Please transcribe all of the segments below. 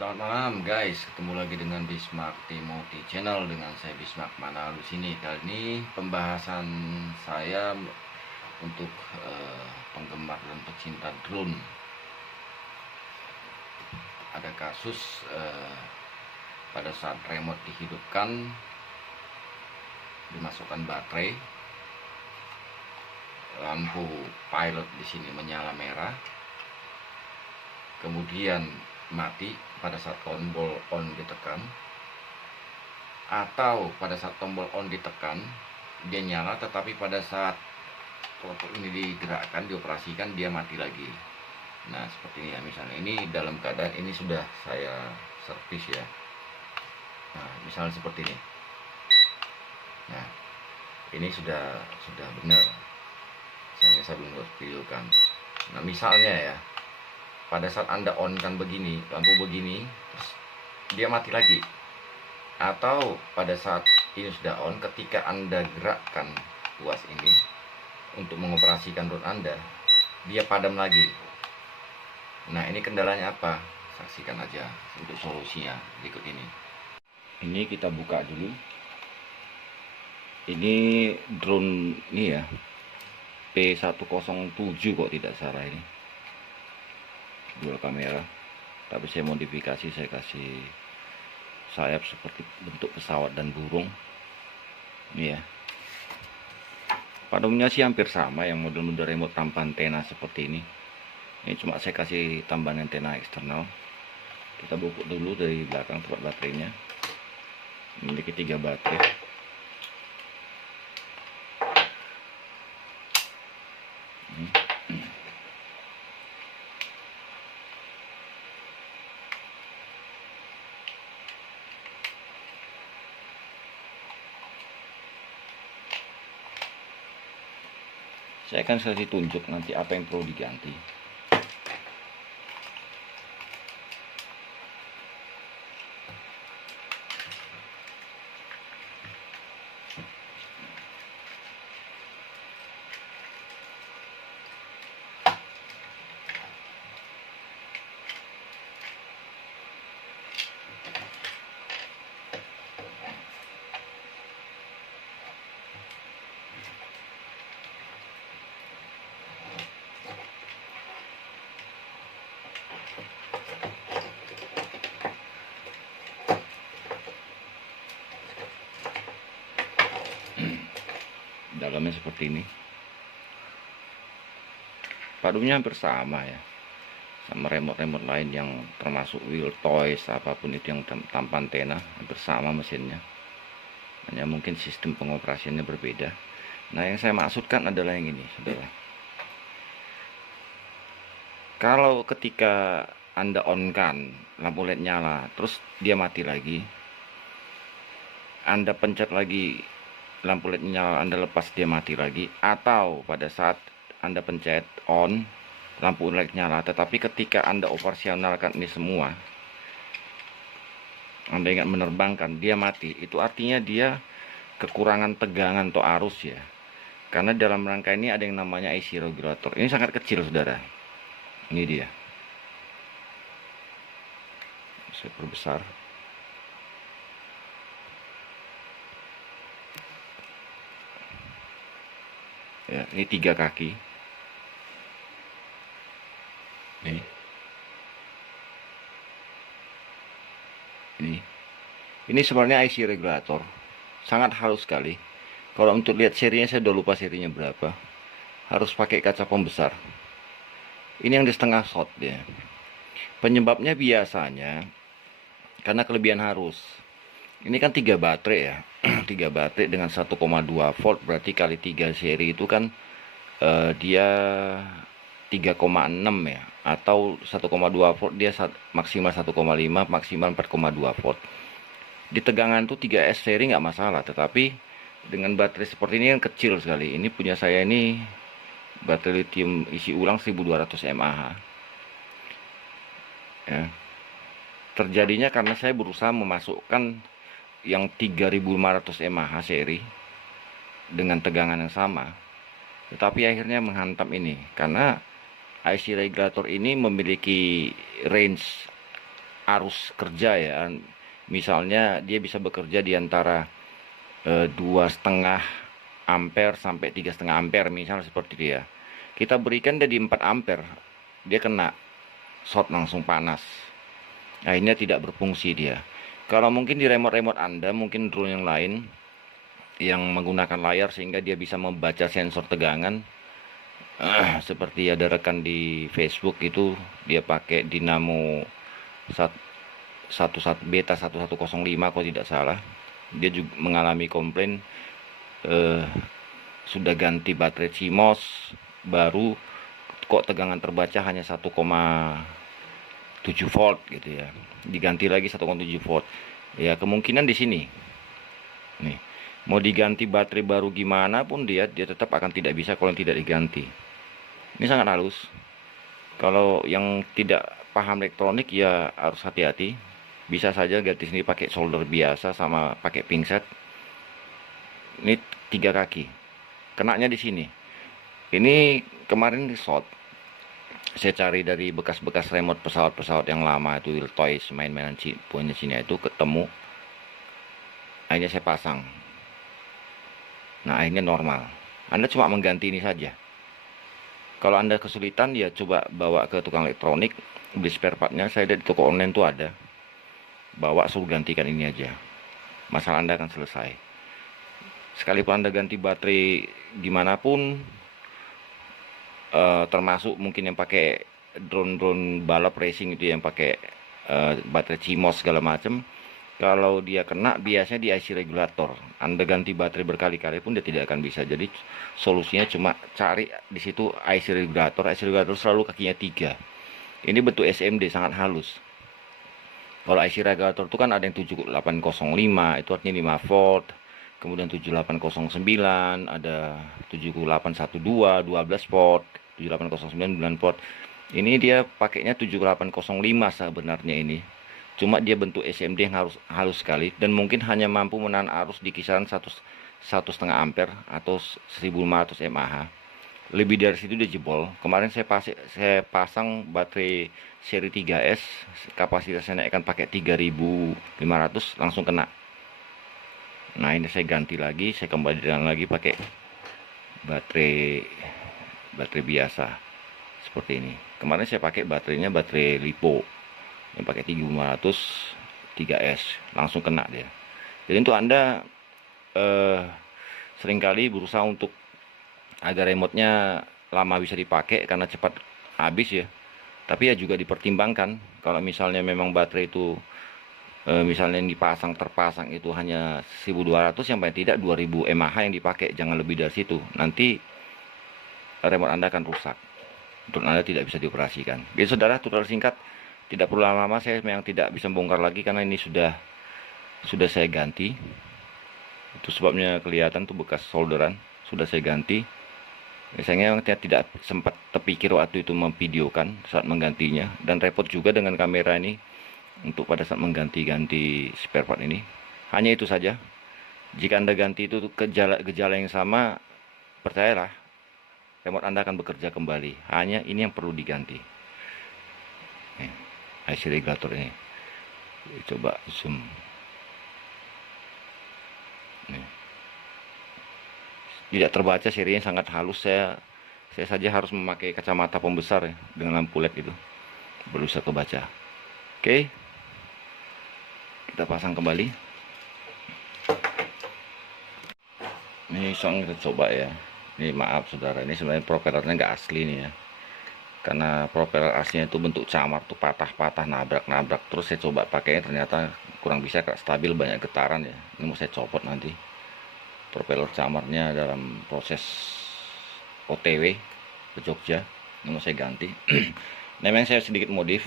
Selamat malam guys, ketemu lagi dengan Bismarck Timothy Channel dengan saya Bismarck Manalu sini. Kali ini pembahasan saya untuk penggemar dan pecinta drone. Ada kasus pada saat remote dihidupkan, dimasukkan baterai, lampu pilot di sini menyala merah, kemudian mati pada saat tombol on ditekan, atau pada saat tombol on ditekan dia nyala, tetapi pada saat tombol ini digerakkan, dioperasikan, dia mati lagi. Nah seperti ini ya, misalnya ini dalam keadaan ini sudah saya servis ya. Nah misalnya seperti ini. Nah ini sudah benar, saya belum buat video kan. Nah misalnya ya, pada saat Anda on kan begini, lampu begini, terus dia mati lagi. Atau pada saat ini sudah on, ketika Anda gerakkan tuas ini untuk mengoperasikan drone Anda, dia padam lagi. Nah ini kendalanya apa? Saksikan aja untuk solusinya berikut ini. Ini kita buka dulu. Ini drone ini ya, P107 kok tidak salah ini. Dual kamera, tapi saya modifikasi, saya kasih sayap seperti bentuk pesawat dan burung ini ya. Padamnya sih hampir sama yang model-model remote tanpa antena seperti ini. Ini cuma saya kasih tambahan antena eksternal. Kita buka dulu dari belakang tempat baterainya. Memiliki 3 baterai. Saya akan kasih tunjuk nanti apa yang perlu diganti. Dalamnya seperti ini. Padamnya hampir sama ya, sama remote-remote lain yang termasuk wheel toys apapun itu yang tanpa antena, hampir sama mesinnya. Hanya mungkin sistem pengoperasiannya berbeda. Nah yang saya maksudkan adalah yang ini saudara. Kalau ketika Anda on kan lampu LED nyala, terus dia mati lagi, Anda pencet lagi lampu LED nyala, Anda lepas, dia mati lagi. Atau pada saat Anda pencet on, lampu LED nyala, tetapi ketika Anda operasionalkan ini semua, Anda ingat menerbangkan, dia mati. Itu artinya dia kekurangan tegangan atau arus ya. Karena dalam rangka ini ada yang namanya IC regulator. Ini sangat kecil saudara. Ini dia. Saya perbesar. Ya, ini 3 kaki. Ini sebenarnya IC regulator. Sangat halus sekali. Kalau untuk lihat serinya saya udah lupa serinya berapa. Harus pakai kaca pembesar. Ini yang di setengah shot ya. Penyebabnya biasanya karena kelebihan arus. Ini kan 3 baterai ya. 3 baterai dengan 1,2 volt, berarti kali 3 seri itu kan dia 3,6 ya, atau 1,2 volt, dia maksimal 1,5, maksimal 4,2 volt. Di tegangan tuh 3S seri nggak masalah, tetapi dengan baterai seperti ini yang kecil sekali. Ini punya saya ini baterai lithium isi ulang 1200 mAh ya. Terjadinya karena saya berusaha memasukkan yang 3500 mAh seri dengan tegangan yang sama, tetapi akhirnya menghantam ini karena IC regulator ini memiliki range arus kerja ya. Misalnya dia bisa bekerja di antara 2,5 ampere sampai 3,5 ampere, misalnya seperti itu ya. Kita berikan dia di 4 ampere, dia kena short, langsung panas. Akhirnya tidak berfungsi dia. Kalau mungkin di remote Anda, mungkin drone yang lain yang menggunakan layar sehingga dia bisa membaca sensor tegangan. Seperti ada rekan di Facebook itu, dia pakai Dynamo 11 beta 1105 kalau tidak salah. Dia juga mengalami komplain, sudah ganti baterai CMOS baru kok tegangan terbaca hanya 1,7 volt gitu ya. Diganti lagi 1,7 volt. Ya kemungkinan di sini. Nih, mau diganti baterai baru gimana pun dia tetap akan tidak bisa kalau tidak diganti. Ini sangat halus. Kalau yang tidak paham elektronik ya harus hati-hati. Bisa saja ganti sendiri pakai solder biasa sama pakai pinset. Ini 3 kaki. Kenanya di sini. Ini kemarin di shot. Saya cari dari bekas-bekas remote pesawat-pesawat yang lama itu, Will Toys, main-mainan punya Cina itu, ketemu. Akhirnya saya pasang. Nah, akhirnya normal. Anda cuma mengganti ini saja. Kalau Anda kesulitan ya coba bawa ke tukang elektronik, beli spare partnya. Saya lihat di toko online tuh ada. Bawa suruh gantikan ini aja. Masalah Anda akan selesai. Sekalipun Anda ganti baterai gimana pun, termasuk mungkin yang pakai drone balap racing itu yang pakai baterai CMOS segala macam, kalau dia kena biasanya di IC regulator. Anda ganti baterai berkali-kali pun dia tidak akan bisa. Jadi solusinya cuma cari di situ IC regulator. IC regulator selalu kakinya 3. Ini bentuk SMD, sangat halus. Kalau IC regulator itu kan ada yang 7805, itu artinya 5 volt. Kemudian 7809, ada 7812, 12 volt, 7809, 9 volt. Ini dia pakainya 7805 sebenarnya ini. Cuma dia bentuk SMD yang halus sekali dan mungkin hanya mampu menahan arus di kisaran 1,5 ampere atau 1500 mAh. Lebih dari situ dia jebol. Kemarin saya pasang baterai seri 3S, kapasitasnya naikkan pakai 3500, langsung kena. Nah, ini saya ganti lagi, saya kembalikan lagi pakai baterai biasa seperti ini. Kemarin saya pakai baterainya baterai LiPo yang pakai 3500 3S, langsung kena dia. Jadi untuk Anda seringkali berusaha untuk agar remote-nya lama bisa dipakai karena cepat habis ya. Tapi ya juga dipertimbangkan kalau misalnya memang baterai itu misalnya yang terpasang itu hanya 1200, yang paling tidak 2000 mAh yang dipakai, jangan lebih dari situ. Nanti remote Anda akan rusak, drone Anda tidak bisa dioperasikan. Jadi saudara, tutorial singkat, tidak perlu lama-lama, saya memang tidak bisa bongkar lagi karena ini sudah saya ganti. Itu sebabnya kelihatan tuh bekas solderan, sudah saya ganti. Sayangnya memang tidak sempat terpikir waktu itu memvideokan saat menggantinya, dan repot juga dengan kamera ini untuk pada saat mengganti spare part ini. Hanya itu saja. Jika Anda ganti itu gejala yang sama, percayalah remote Anda akan bekerja kembali. Hanya ini yang perlu diganti. IC regulator ini. Coba zoom. Tidak terbaca, serinya sangat halus. Saya saja harus memakai kacamata pembesar ya, dengan lampu LED itu baru bisa kebaca. Oke, kita pasang kembali. Ini kita coba ya. Ini maaf saudara, ini sebenarnya propellernya nggak asli nih ya, karena propeller aslinya itu bentuk camar tuh, patah-patah, nabrak-nabrak. Terus saya coba pakainya ternyata kurang bisa, stabil, banyak getaran ya. Ini mau saya copot nanti. Propeller camarnya dalam proses OTW ke Jogja, ini mau saya ganti. Memang saya sedikit modif.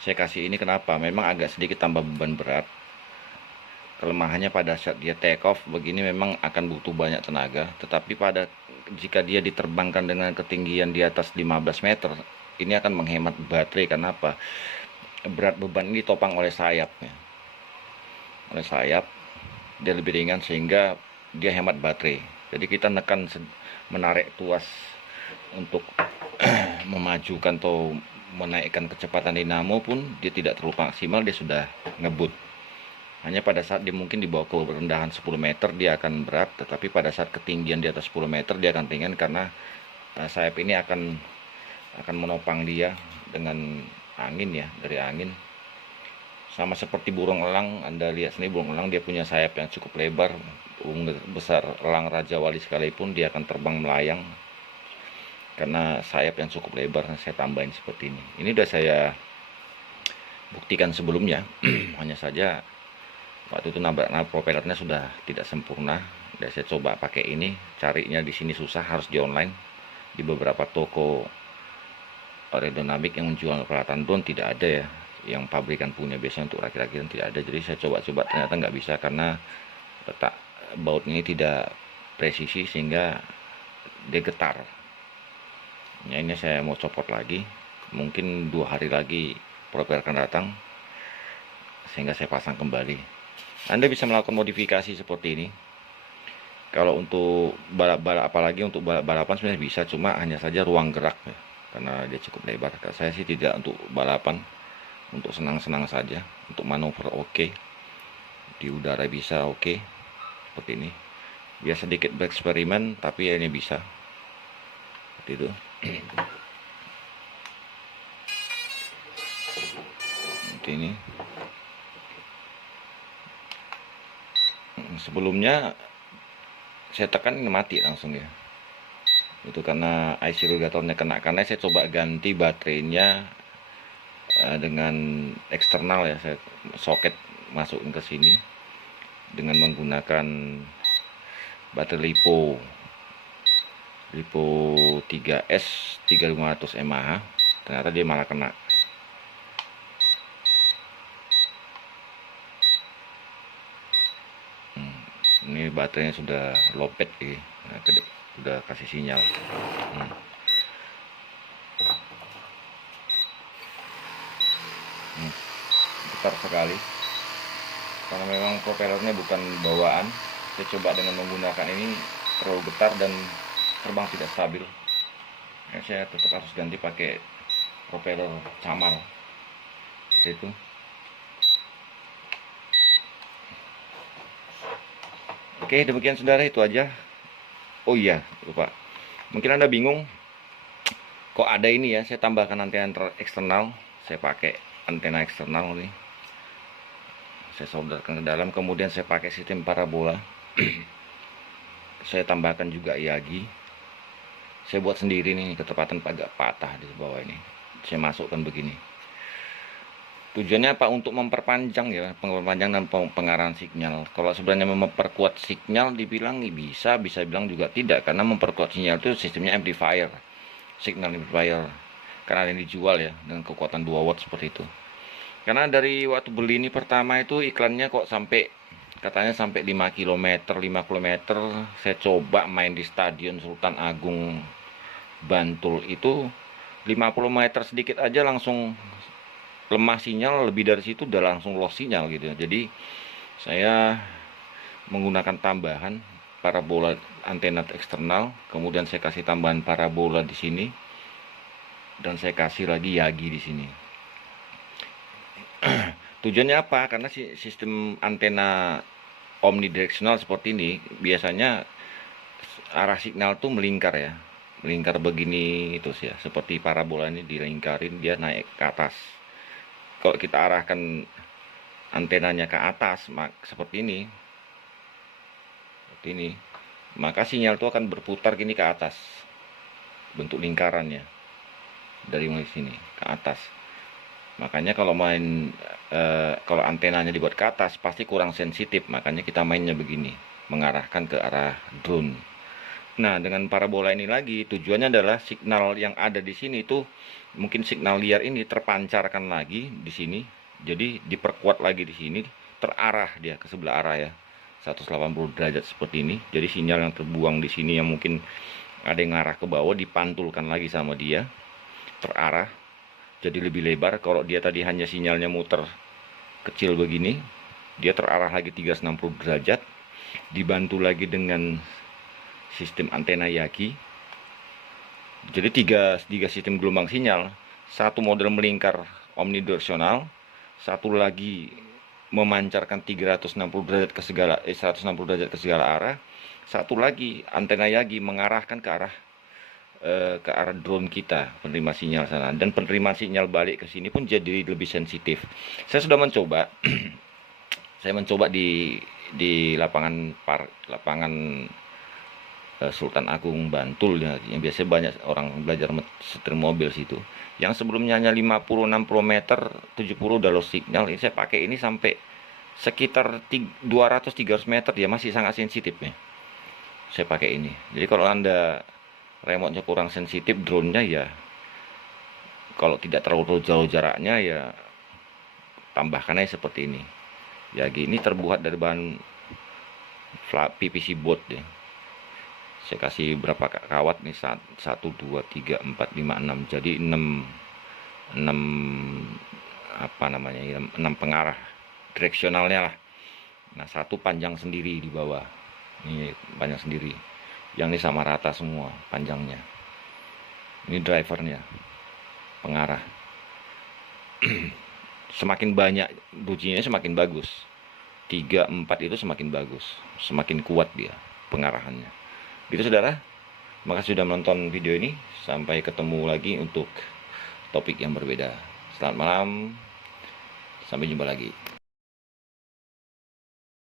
Saya kasih ini kenapa? Memang agak sedikit tambah beban berat. Kelemahannya pada saat dia take off begini memang akan butuh banyak tenaga. Tetapi jika dia diterbangkan dengan ketinggian di atas 15 meter, ini akan menghemat baterai. Kenapa? Berat beban ini ditopang oleh sayap ya. Oleh sayap dia lebih ringan sehingga dia hemat baterai. Jadi kita menarik tuas untuk memajukan atau menaikkan kecepatan dinamo pun dia tidak terlalu maksimal, dia sudah ngebut. Hanya pada saat dia mungkin dibawa ke rendahan 10 meter dia akan berat, tetapi pada saat ketinggian di atas 10 meter dia akan ringan karena sayap ini akan menopang dia dengan angin ya, dari angin. Sama seperti burung elang, Anda lihat sini burung elang dia punya sayap yang cukup lebar. Burung besar elang Raja Wali sekalipun dia akan terbang melayang karena sayap yang cukup lebar. Saya tambahin seperti ini. Ini udah saya buktikan sebelumnya. Hanya saja waktu itu nabrak propellernya sudah tidak sempurna. Dan saya coba pakai ini, carinya di sini susah, harus di online. Di beberapa toko aerodinamik yang menjual peralatan drone tidak ada ya, yang pabrikan punya biasanya untuk rakit-rakitan tidak ada. Jadi saya coba-coba ternyata nggak bisa karena letak bautnya ini tidak presisi sehingga dia getar. Ya, ini saya mau copot lagi, mungkin 2 hari lagi propeller akan datang sehingga saya pasang kembali. Anda bisa melakukan modifikasi seperti ini. Kalau untuk balap-balap, apalagi untuk balap-balapan sebenarnya bisa, cuma hanya saja ruang gerak ya, karena dia cukup lebar. Saya sih tidak untuk balapan, untuk senang-senang saja, untuk manuver oke, di udara bisa oke, seperti ini. Biasa sedikit bereksperimen, tapi ya ini bisa. Seperti itu. Seperti ini. Sebelumnya saya tekan ini mati langsung ya, itu karena IC regulatornya kena. Karena saya coba ganti baterainya dengan eksternal ya, saya soket masukin ke sini dengan menggunakan baterai LiPo 3S 3500 mAh. Ternyata dia malah kena. Ini baterainya sudah lopet ya. Nah, udah kasih sinyal. Getar sekali karena memang propellernya bukan bawaan. Saya coba dengan menggunakan ini, terlalu getar dan terbang tidak stabil. Saya tetap harus ganti pakai propeller camar seperti itu. Oke, demikian saudara, itu aja. Oh iya, lupa. Mungkin Anda bingung, kok ada ini ya, saya tambahkan antena eksternal. Saya pakai antena eksternal nih. Saya solderkan ke dalam, kemudian saya pakai sistem parabola. Saya tambahkan juga Yagi. Saya buat sendiri nih, ketepatan agak patah di bawah ini. Saya masukkan begini. Tujuannya apa? Untuk memperpanjang ya, memperpanjang dan pengarahan sinyal. Kalau sebenarnya memperkuat sinyal dibilang bisa bilang juga tidak, karena memperkuat sinyal itu sistemnya amplifier, signal amplifier. Karena yang dijual ya dengan kekuatan 2 watt seperti itu. Karena dari waktu beli ini pertama itu iklannya kok sampai katanya sampai 5 km. Saya coba main di Stadion Sultan Agung Bantul itu 50 meter sedikit aja langsung lemah sinyal, lebih dari situ udah langsung lost sinyal gitu. Jadi saya menggunakan tambahan parabola antena eksternal, kemudian saya kasih tambahan parabola di sini dan saya kasih lagi Yagi di sini. Tujuannya apa? Karena sistem antena omnidirectional seperti ini biasanya arah signal tuh melingkar ya, melingkar begini itu ya, seperti parabola ini dilingkarin dia naik ke atas. Kalau kita arahkan antenanya ke atas seperti ini, maka sinyal itu akan berputar gini ke atas, bentuk lingkarannya dari mulai sini ke atas. Makanya kalau kalau antenanya dibuat ke atas pasti kurang sensitif, makanya kita mainnya begini, mengarahkan ke arah drone. Nah, dengan parabola ini lagi tujuannya adalah signal yang ada di sini itu mungkin signal liar ini terpancarkan lagi di sini. Jadi diperkuat lagi di sini, terarah dia ke sebelah arah ya. 180 derajat seperti ini. Jadi sinyal yang terbuang di sini yang mungkin ada yang ngarah ke bawah dipantulkan lagi sama dia, terarah. Jadi lebih lebar. Kalau dia tadi hanya sinyalnya muter kecil begini, dia terarah lagi 360 derajat, dibantu lagi dengan sistem antena Yagi. Jadi tiga sistem gelombang sinyal. Satu model melingkar omnidireksional, satu lagi memancarkan 360 derajat ke 160 derajat ke segala arah, satu lagi antena Yagi mengarahkan ke arah drone kita, penerima sinyal sana, dan penerima sinyal balik ke sini pun jadi lebih sensitif. Saya sudah mencoba saya mencoba di lapangan Sultan Agung Bantul ya, yang biasanya banyak orang belajar setir mobil situ. Yang sebelumnya hanya 50-60 meter, 70 udah lost signal. Ini saya pakai ini sampai sekitar 200-300 meter, dia masih sangat sensitif ya. Saya pakai ini. Jadi kalau Anda remote-nya kurang sensitif, drone-nya ya kalau tidak terlalu jauh jaraknya ya tambahkan aja seperti ini. Ya gini terbuat dari bahan PVC board ya. Saya kasih berapa kawat nih, 1 2 3 4 5 6, jadi 6 apa namanya ya, 6 pengarah direksionalnya lah. Nah, satu panjang sendiri di bawah, ini panjang sendiri, yang ini sama rata semua panjangnya. Ini drivernya, pengarah. Semakin banyak bujinya semakin bagus, 3 4 itu semakin bagus, semakin kuat dia pengarahannya. Gitu saudara, makasih sudah menonton video ini. Sampai ketemu lagi untuk topik yang berbeda. Selamat malam, sampai jumpa lagi.